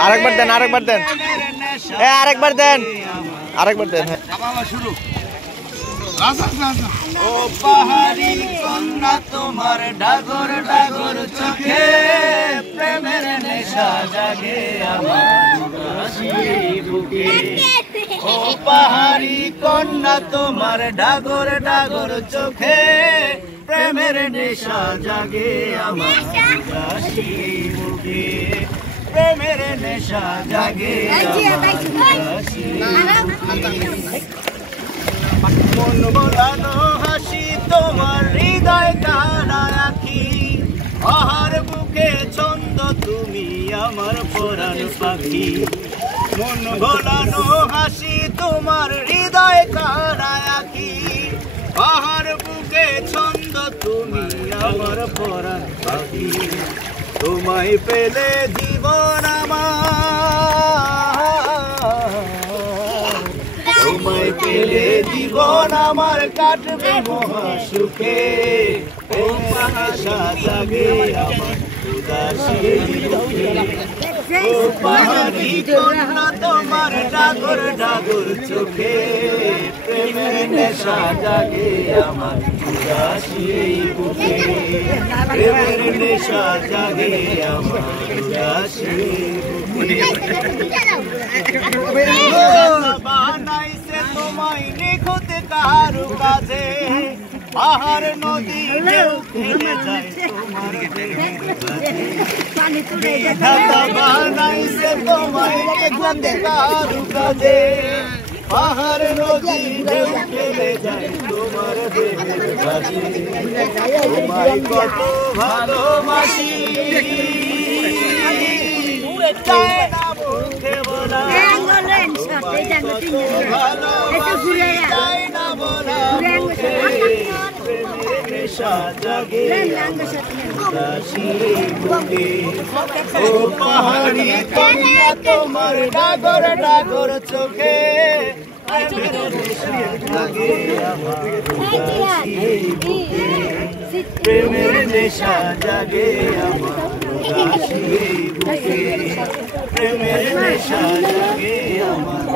আরেকবার দেন আরেকবার দেন আরেকবার দেন আরেকবার দেন শুরু ও পাহাড়ি কন্যা তোমার ডাগর ডাগর চোখে প্রেমের নেশা জাগে আমার বুকে ও পাহাড়ি কন্যা তোমার ডাগর ডাগর চোখে প্রেমের নেশা জাগে আমার বুকে প্রেমের নেশা জাগে মন ভোলানো হাসি তোমার হৃদয় কানা রাখি আহার বুকে ছন্দ তুমি আমার পরাণ পাখি মন ভোলানো হাসি তোমার হৃদয় কানা রাখি আহার বুকে ছন্দ তুমি আমার পরাণ পাখি তোমায় পেলে জীবন আমার তোমায় পেলে জীবন আমার কাটবে মহা সুখে ও আশা জাগে আমার উদাসী বুকে ও পাহাড়ি কন্যা তোমার ডাগর ডাগর চোখে প্রেমের নেশা জাগে আমার উদাসী বুকে প্রেমের নেশা জাগে আমার উদাসী বানাইছে তোমায় নিখুঁত কারু কাজে পাহাড় নদী ঢেউ খেলে যায় তোমার বানাইছে তোমায় নিখুঁত কারু কাজে পাহাড় নদী ঢেউ খেলে যায় তোমার দেহের কাছে তোমায় কত ভালোবাসি চায় না মুখে বলা পাহাড়ি কন্যা তোমার ডাগর ডাগর চোখে প্রেমের নেশা জাগে আমার প্রেমের নেশা জাগে আমার